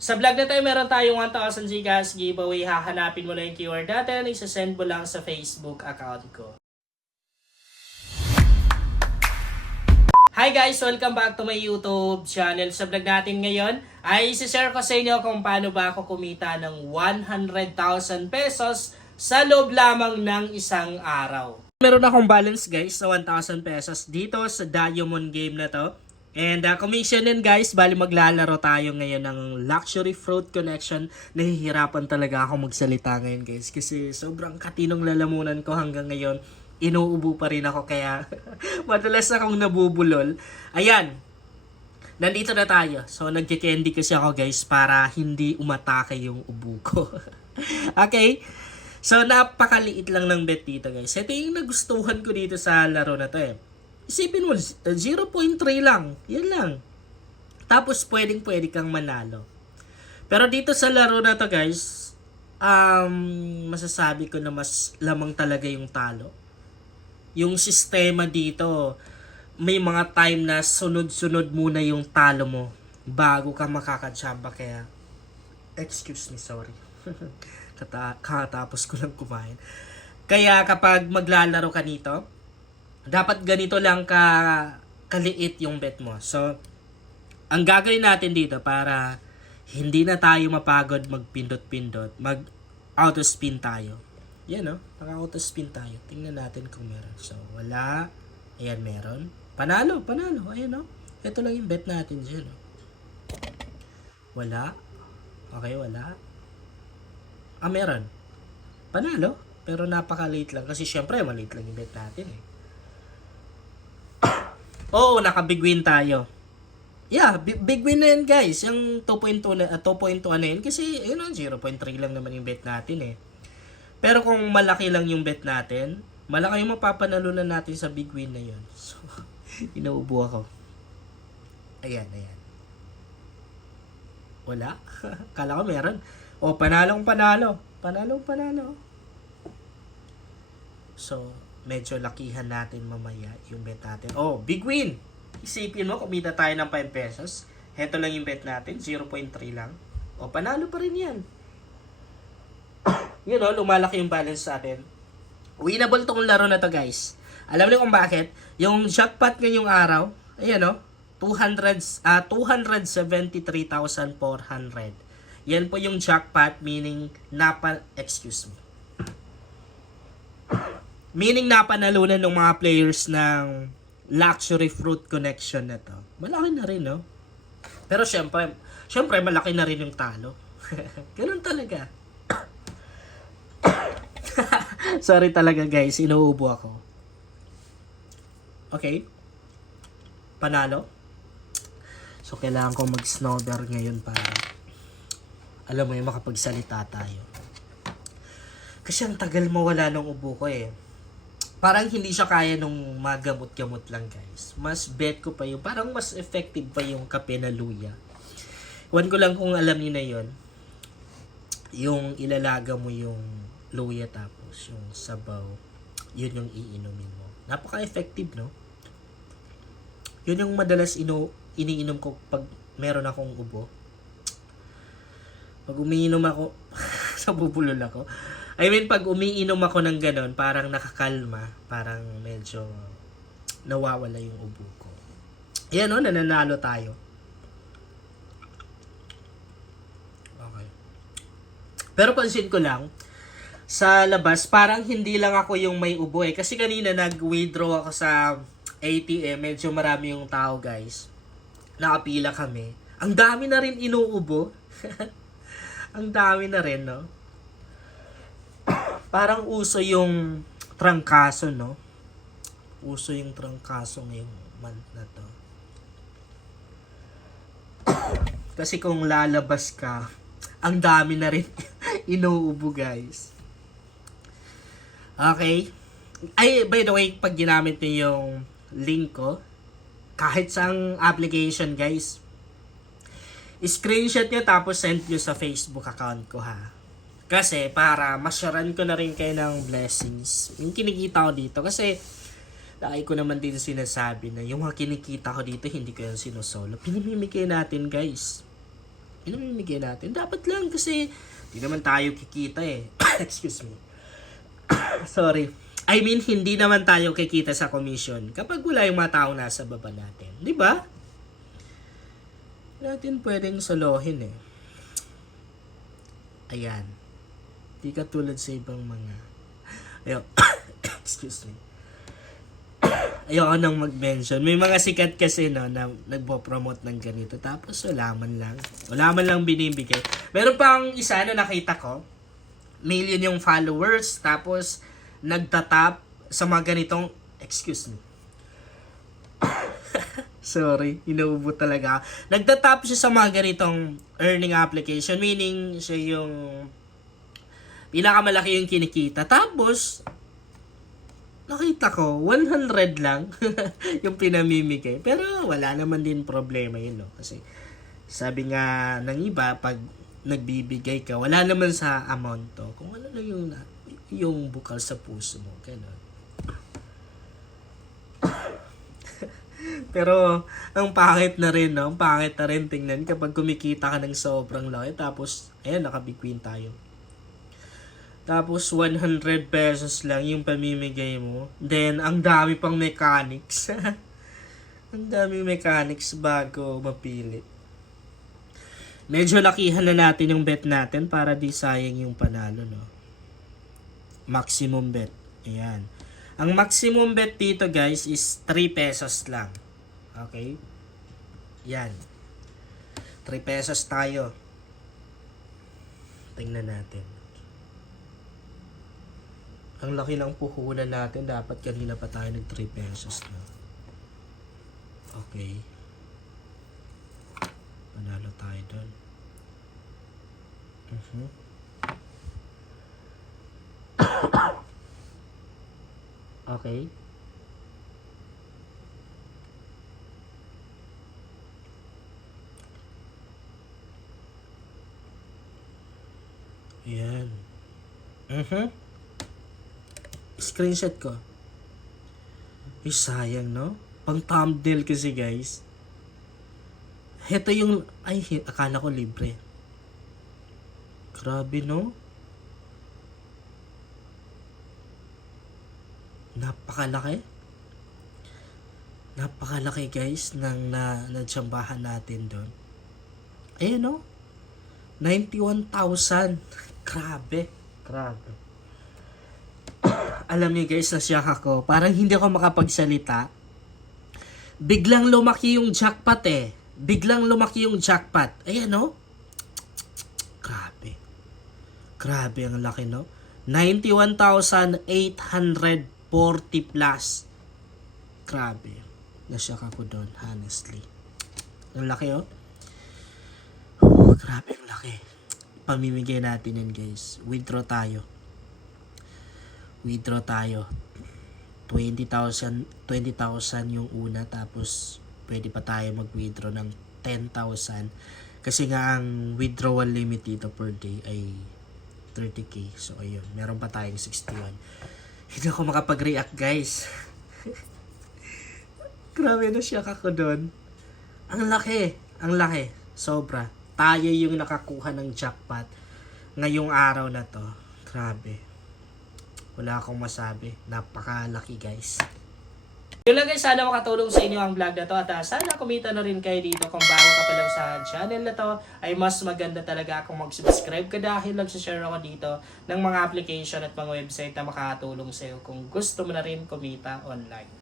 Sa vlog na tayo, meron tayong 1,000 Gcash giveaway. Hahanapin mo lang yung keyword natin. Isasend mo lang sa Facebook account ko. Hi guys! Welcome back to my YouTube channel. Sa vlog natin ngayon ay isi-share ko sa inyo kung paano ba ako kumita ng 100,000 pesos sa loob lamang ng isang araw. Meron akong balance guys sa 1,000 pesos dito sa Diamond game na to. And commission din guys, bali maglalaro tayo ngayon ng Luxury Fruit Connection. Nahihirapan talaga ako magsalita ngayon guys kasi sobrang katinong lalamunan ko hanggang ngayon. Inuubo pa rin ako kaya madalas akong nabubulol. Ayan, nandito na tayo. So nagke-candy kasi ako guys para hindi umatake yung ubo ko. Okay, so napakaliit lang ng bet dito guys. Ito yung nagustuhan ko dito sa laro na to eh. Isipin mo, 0.3 lang. Yan lang. Tapos pwede kang manalo. Pero dito sa laro na to guys, masasabi ko na mas lamang talaga yung talo. Yung sistema dito, may mga time na sunod-sunod muna yung talo mo bago ka makakatsamba. Kaya, excuse me, sorry. Katapos ko lang kumain. Kaya kapag maglalaro ka nito, dapat ganito lang kaliit yung bet mo. So, ang gagawin natin dito para hindi na tayo mapagod magpindot-pindot, mag-auto spin tayo. Yan no, naka-auto spin tayo. Tingnan natin kung meron. So, wala. Ayan, meron. Panalo. Ayan no. Ito lang yung bet natin dyan. No? Wala. Okay, wala. Meron. Panalo. Pero napaka-late lang. Kasi syempre, maliit lang yung bet natin eh. Oo, naka-big win tayo. Yeah, big win na yan guys. Yung 2.2 na yan. Kasi, yun 0.3 lang naman yung bet natin eh. Pero kung malaki lang yung bet natin, malaki yung mapapanalunan natin sa big win na yun. So, inaubo ako. Ayan. Wala. Kala ko meron. O, panalong panalo. So, medyo lakihan natin mamaya yung bet natin. Oh, big win! Isipin mo, kumita tayo ng 5 pesos. Heto lang yung bet natin, 0.3 lang. O, panalo pa rin yan. Yun o, lumalaki yung balance sa atin. Winnable tong laro na to guys. Alam niyo kung bakit? Yung jackpot ngayong araw, ayan o, 273,400. Yan po yung jackpot, meaning napanalunan ng mga players ng Luxury Fruit Connection na to. Malaki na rin, no? Pero syempre malaki na rin yung talo. Ganun talaga. Sorry talaga guys, inuubo ako. Okay. Panalo. So kailangan ko mag-snowber ngayon para alam mo yung makapagsalita tayo. Kasi ang tagal mawala ng ubo ko eh. Parang hindi siya kaya nung magamot-gamot lang guys. Mas bet ko pa yung, parang mas effective pa yung kape na luya. Iwan ko lang kung alam niyo na yon. Yung ilalaga mo yung luya tapos yung sabaw, yun yung iinumin mo. Napaka-effective no? Yun yung madalas iniinom ko pag meron akong ubo. Pag umiinom ako, nabubulol ako. I mean, pag umiinom ako ng ganon, parang nakakalma. Parang medyo nawawala yung ubo ko. Yan o, nananalo tayo. Okay. Pero pansin ko lang, sa labas, parang hindi lang ako yung may ubo eh. Kasi kanina nag-withdraw ako sa ATM. Medyo marami yung tao guys. Nakapila kami. Ang dami na rin inuubo. Ang dami na rin, no? Parang uso yung trangkaso, no? Uso yung trangkaso ngayong month na to. Kasi kung lalabas ka, ang dami na rin inuubo, guys. Okay? Ay, by the way, pag ginamit niyo yung link ko, kahit saang application, guys, screenshot nyo tapos send nyo sa Facebook account ko, ha? Kasi para masyaran ko na rin kayo ng blessings. Yung kinikita ko dito. Kasi lagi ko naman din sinasabi na yung mga kinikita ko dito, hindi ko yung sinosolo. Pinimimigay natin guys. Pinamimigay natin. Dapat lang kasi di naman tayo kikita eh. Excuse me. Sorry. I mean, hindi naman tayo kikita sa commission kapag wala yung mga tao nasa baba natin. Di ba? Natin pwedeng solohin eh. Ayan. Di katulad sa ibang mga... Ayaw. Excuse me. Ayoko nang mag-mention. May mga sikat kasi no, na nagpo-promote ng ganito. Tapos wala man lang binibigay. Meron pang isa na nakita ko. Million yung followers. Tapos nagtatap sa mga ganitong... Excuse me. Sorry, inuubo talaga. Nagtatap siya sa mga ganitong earning application. Meaning, siya yung pinakamalaki yung kinikita. Tapos, nakita ko, 100 lang yung pinamimigay. Pero wala naman din problema yun, no? Kasi sabi nga ng iba, pag nagbibigay ka, wala naman sa amount to. Kung ano lang yung bukal sa puso mo. Ganun. Pero, ang pangit na rin, no? Ang pangit na rin tingnan kapag kumikita ka ng sobrang laki. Tapos, ayan, nakabig queen tayo. Tapos, 100 pesos lang yung pamimigay mo. Then, ang dami pang mechanics. Ang daming mechanics bago mapili. Medyo lakihan na natin yung bet natin para di sayang yung panalo, no? Maximum bet. Ayan. Ang maximum bet dito, guys, is 3 pesos lang. Okay? Yan. 3 pesos tayo. Tingnan natin. Ang laki ng puhunan natin. Dapat kanina pa tayo nag 3 pesos na. Okay. Panalo tayo doon. Okay. Ayan. Screenshot ko. Ay, sayang, no? Pang thumbnail kasi, guys. Heto yung... Ay, akala ko libre. Grabe, no? Napakalaki. Napakalaki, guys, ng natsambahan natin doon. Ayun, no? 91,000. Grabe. Grabe. Alam niyo, guys, nasyak ako. Parang hindi ako makapagsalita. Biglang lumaki yung jackpot eh. Biglang lumaki yung jackpot. Ayan, no? Grabe. Grabe ang laki, no? 91,840 plus. Grabe. Nasyak ako doon, honestly. Ang laki, oh. Grabe ang laki. Pamimigay natin yan, guys. Withdraw tayo. 20,000 yung una, tapos pwede pa tayo mag-withdraw ng 10,000 kasi nga ang withdrawal limit dito per day ay 30k. So ayun, meron pa tayong 61. Hindi ako makapag-react, guys. Grabe na siya ako doon. Ang laki, sobra. Tayo yung nakakuha ng jackpot ngayong araw na to. Grabe. Wala akong masabi. Napakalaki, guys. Yun lang, guys. Sana makatulong sa inyo ang vlog na to. At sana kumita na rin kayo dito. Kung bago ka pa lang sa channel na to, ay mas maganda talaga kung mag-subscribe ka dahil nagsashare ako dito ng mga application at mga website na makatulong sa iyo kung gusto mo na rin kumita online.